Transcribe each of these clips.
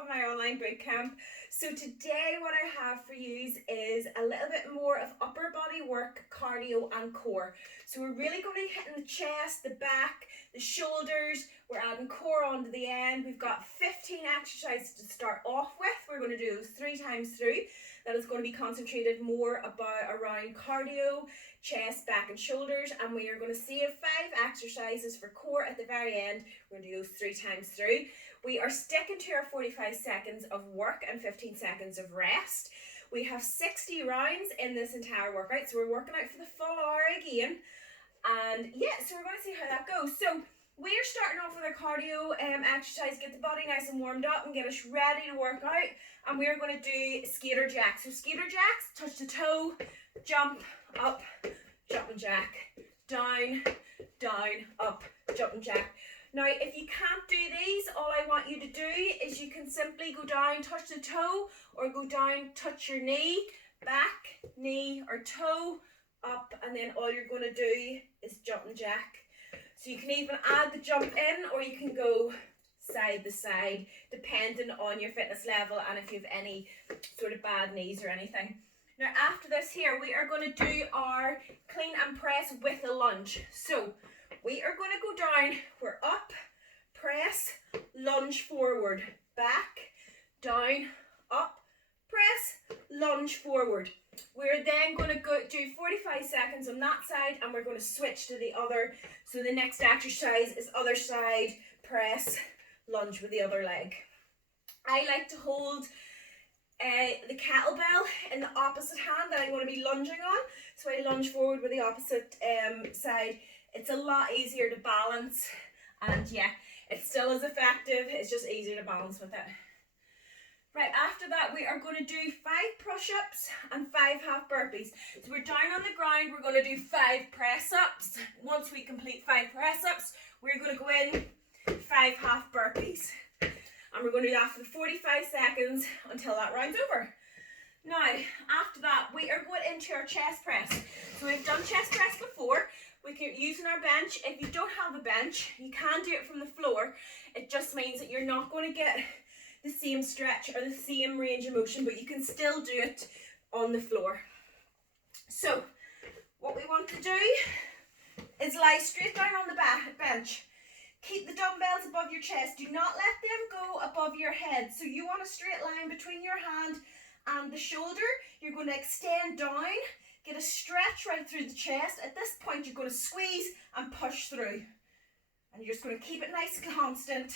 of my online bootcamp. So today what I have for you is a little bit more of upper body work, cardio and core. So we're really going to be hitting the chest, the back, the shoulders. We're adding core onto the end. We've got 15 exercises to start off with. We're going to do those 3 times through. That is going to be concentrated more around cardio, chest, back and shoulders, and we are going to save 5 exercises for core at the very end. We're going to do those 3 times through. We are sticking to our 45 seconds of work and 15 seconds of rest. We have 60 rounds in this entire workout, so we're working out for the full hour again. And yeah, so we're going to see how that goes. So we're starting off with our cardio exercise, get the body nice and warmed up and get us ready to work out. And we're going to do skater jacks. So skater jacks, touch the toe, jump, up, jumping jack, down, down, up, jumping jack. Now, if you can't do these, all I want you to do is you can simply go down, touch the toe, or go down, touch your knee, back, knee, or toe, up, and then all you're going to do is jumping jack. So you can even add the jump in, or you can go side to side, depending on your fitness level and if you have any sort of bad knees or anything. Now, after this here, we are going to do our clean and press with a lunge. So we are going to go down, we're up, press, lunge forward, back, down, up, press, lunge forward. We're then going to go do 45 seconds on that side and we're going to switch to the other. So the next exercise is other side, press, lunge with the other leg. I like to hold the kettlebell in the opposite hand that I'm going to be lunging on. So I lunge forward with the opposite side. It's a lot easier to balance, and yeah, it still is effective. It's just easier to balance with it. Right, after that we are going to do 5 push-ups and 5 half burpees. So we're down on the ground, we're going to do 5 press-ups. Once we complete 5 press-ups, we're going to go in 5 half burpees. And we're going to do that for 45 seconds until that round's over. Now, after that, we are going into our chest press. So we've done chest press before. We can using our bench. If you don't have a bench, you can do it from the floor. It just means that you're not going to get the same stretch or the same range of motion, but you can still do it on the floor. So what we want to do is lie straight down on the bench. Keep the dumbbells above your chest. Do not let them go above your head. So you want a straight line between your hand and the shoulder. You're going to extend down, get a stretch right through the chest. At this point, you're going to squeeze and push through. And you're just going to keep it nice and constant.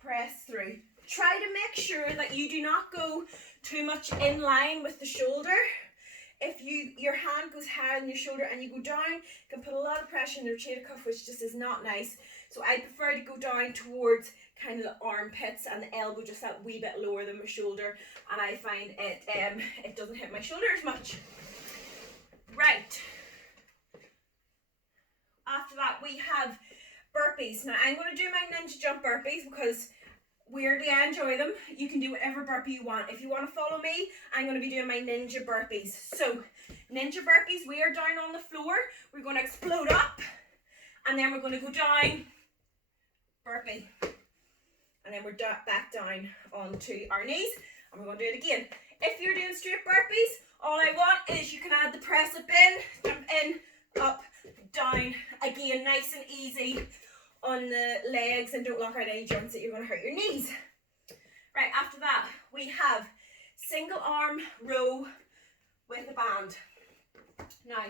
Press through. Try to make sure that you do not go too much in line with the shoulder. If your hand goes higher than your shoulder and you go down, it can put a lot of pressure in the rotator cuff, which just is not nice. So I prefer to go down towards kind of the armpits and the elbow, just that wee bit lower than my shoulder. And I find it doesn't hit my shoulder as much. Right. After that, we have burpees. Now I'm going to do my ninja jump burpees because weirdly I enjoy them. You can do whatever burpee you want. If you want to follow me, I'm going to be doing my ninja burpees. So ninja burpees, we are down on the floor. We're going to explode up and then we're going to go down, burpee, and then we're back down onto our knees and we're going to do it again. If you're doing straight burpees, all I want is you can add the press up in, jump in, up, down, again nice and easy on the legs, and don't lock out any joints that you're going to hurt your knees. Right, after that we have single arm row with a band. Now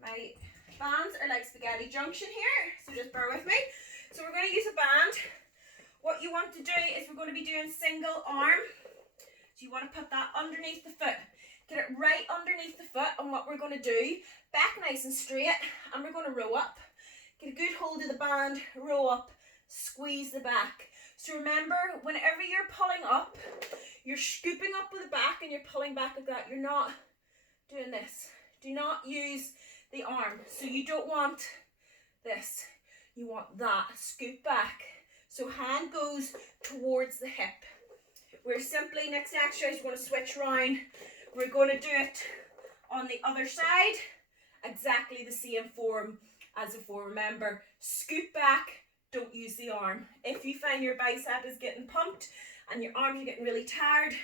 my bands are like spaghetti junction here, so just bear with me. So we're going to use a band. What you want to do is we're going to be doing single arm. So you want to put that underneath the foot. Get it right underneath the foot, and what we're going to do, back nice and straight, and we're going to row up. Get a good hold of the band, row up, squeeze the back. So remember, whenever you're pulling up, you're scooping up with the back and you're pulling back like that. You're not doing this. Do not use the arm. So you don't want this. You want that. Scoop back. So hand goes towards the hip. We're simply, next exercise, we're going to switch round. We're going to do it on the other side. Exactly the same form as before. Remember, scoop back, don't use the arm. If you find your bicep is getting pumped and your arms are getting really tired,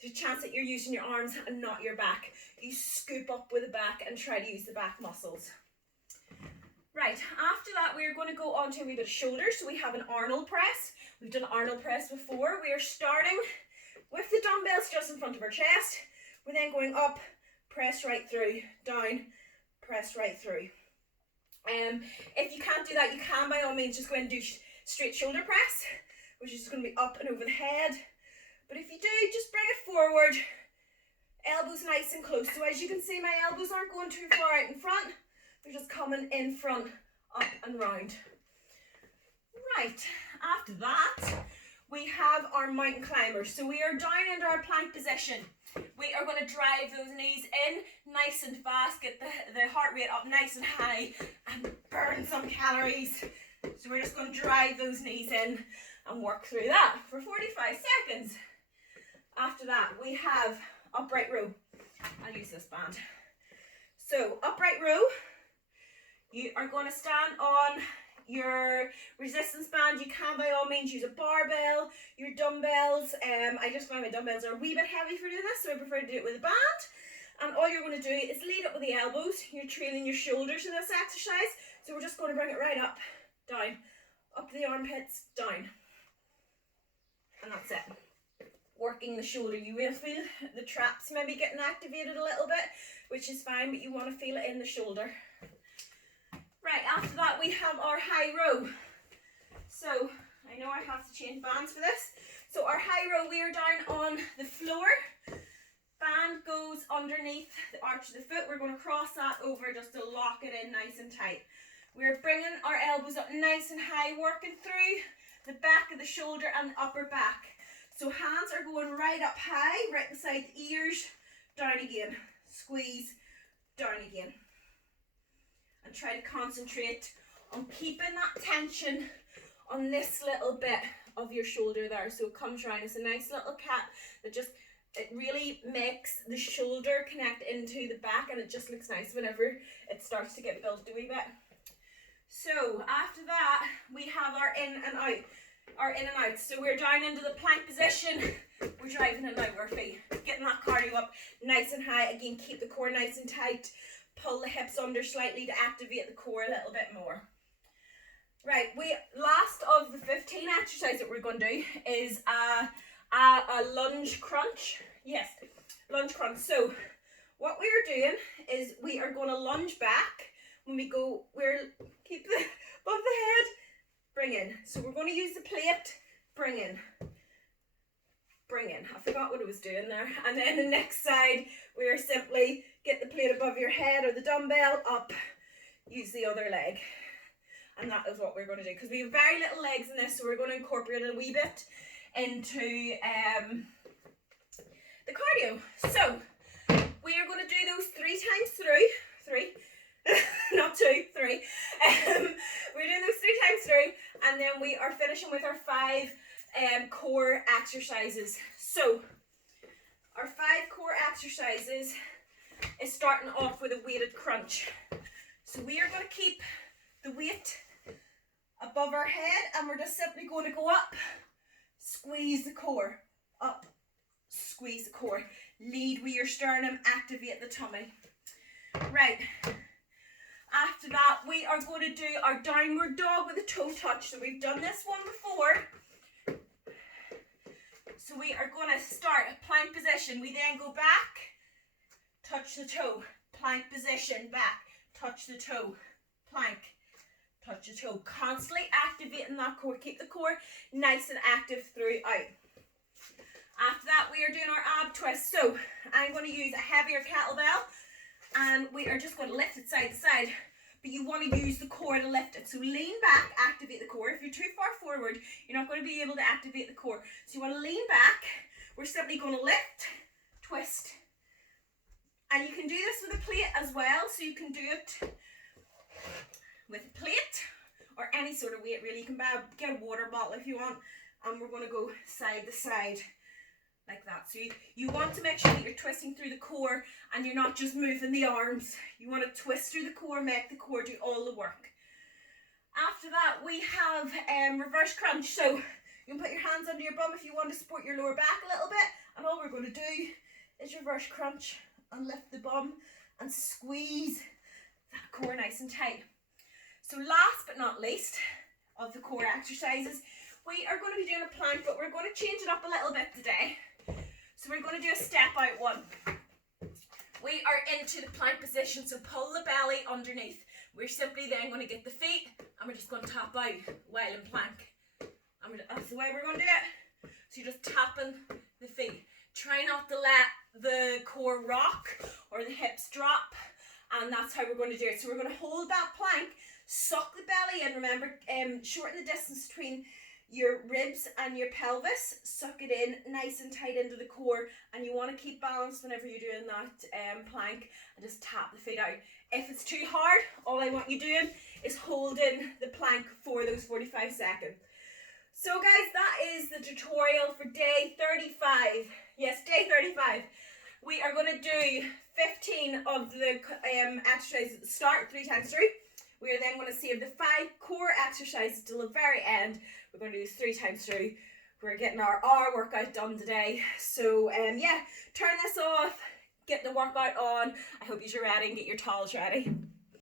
there's a chance that you're using your arms and not your back. You scoop up with the back and try to use the back muscles. Right, after that we're going to go on to a wee bit of shoulders. So we have an Arnold press. We've done Arnold press before. We are starting with the dumbbells just in front of our chest. We're then going up, press right through, down, press right through. If you can't do that, you can by all means just go and do straight shoulder press, which is just going to be up and over the head. But if you do, just bring it forward, elbows nice and close. So as you can see, my elbows aren't going too far out in front. They're just coming in front, up and round. Right, after that, we have our mountain climbers. So we are down into our plank position. We are going to drive those knees in nice and fast, get the heart rate up nice and high, and burn some calories. So we're just going to drive those knees in and work through that for 45 seconds. After that, we have upright row. I'll use this band. So upright row, you are going to stand on your resistance band. You can by all means use a barbell, your dumbbells. I just find my dumbbells are a wee bit heavy for doing this, so I prefer to do it with a band. And all you're going to do is lead up with the elbows. You're training your shoulders in this exercise, so we're just going to bring it right up, down, up to the armpits, down, and that's it. Working the shoulder. You will feel the traps maybe getting activated a little bit, which is fine, but you want to feel it in the shoulder. Right, after that we have our high row. So, I know I have to change bands for this. So our high row, we are down on the floor. Band goes underneath the arch of the foot. We're going to cross that over just to lock it in nice and tight. We're bringing our elbows up nice and high, working through the back of the shoulder and the upper back. So hands are going right up high, right beside the ears, down again, squeeze, down again. And try to concentrate on keeping that tension on this little bit of your shoulder there. So it comes around. It's a nice little cap that just, it really makes the shoulder connect into the back, and it just looks nice whenever it starts to get built a wee bit. So after that, we have our in and out. So we're down into the plank position. We're driving it out with our feet, getting that cardio up nice and high. Again, keep the core nice and tight. Pull the hips under slightly to activate the core a little bit more. Right, last of the 15 exercises that we're going to do is a lunge crunch. Yes, lunge crunch. So what we are doing is we are going to lunge back. When we go, keep the above the head, bring in. So we're going to use the plate, bring in. I forgot what I was doing there. And then the next side, we are simply get the plate above your head or the dumbbell up, use the other leg. And that is what we're going to do, because we have very little legs in this, so we're going to incorporate it a wee bit into the cardio. So we are going to do those 3 times through. 3 not 2, 3. We're doing those 3 times through, and then we are finishing with our 5 core exercises. So our 5 core exercises is starting off with a weighted crunch. So we are going to keep the weight above our head, and we're just simply going to go up, squeeze the core, up, squeeze the core, lead with your sternum, activate the tummy. Right, after that we are going to do our downward dog with a toe touch. So we've done this one before. So we are going to start a plank position. We then go back, touch the toe, plank position, back, touch the toe, plank, touch the toe. Constantly activating that core. Keep the core nice and active throughout. After that, we are doing our ab twist. So I'm going to use a heavier kettlebell, and we are just going to lift it side to side. But you want to use the core to lift it. So lean back, activate the core. If you're too far forward, you're not going to be able to activate the core. So you want to lean back. We're simply going to lift, twist. And you can do this with a plate as well. So you can do it with a plate or any sort of weight really. You can get a water bottle if you want. And we're going to go side to side like that. So you want to make sure that you're twisting through the core and you're not just moving the arms. You want to twist through the core, make the core do all the work. After that, we have reverse crunch. So you can put your hands under your bum if you want to support your lower back a little bit. And all we're going to do is reverse crunch and lift the bum and squeeze that core nice and tight. So last but not least of the core exercises, we are going to be doing a plank, but we're going to change it up a little bit today. So we're going to do a step out one. We are into the plank position, so pull the belly underneath. We're simply then going to get the feet and we're just going to tap out while in plank. And that's the way we're going to do it. So you're just tapping the feet. Try not to let the core rock or the hips drop, and that's how we're going to do it. So we're going to hold that plank, suck the belly in, remember, shorten the distance between your ribs and your pelvis, suck it in nice and tight into the core, and you want to keep balanced whenever you're doing that plank, and just tap the feet out. If it's too hard, all I want you doing is holding the plank for those 45 seconds. So guys, that is the tutorial for day 35. Yes, day 35. We are going to do 15 of the exercises at the start, 3 times 3. We are then going to save the 5 core exercises till the very end. We're going to do 3 times 3. We're getting our workout done today. So yeah, turn this off, get the workout on. I hope you're ready and get your towels ready.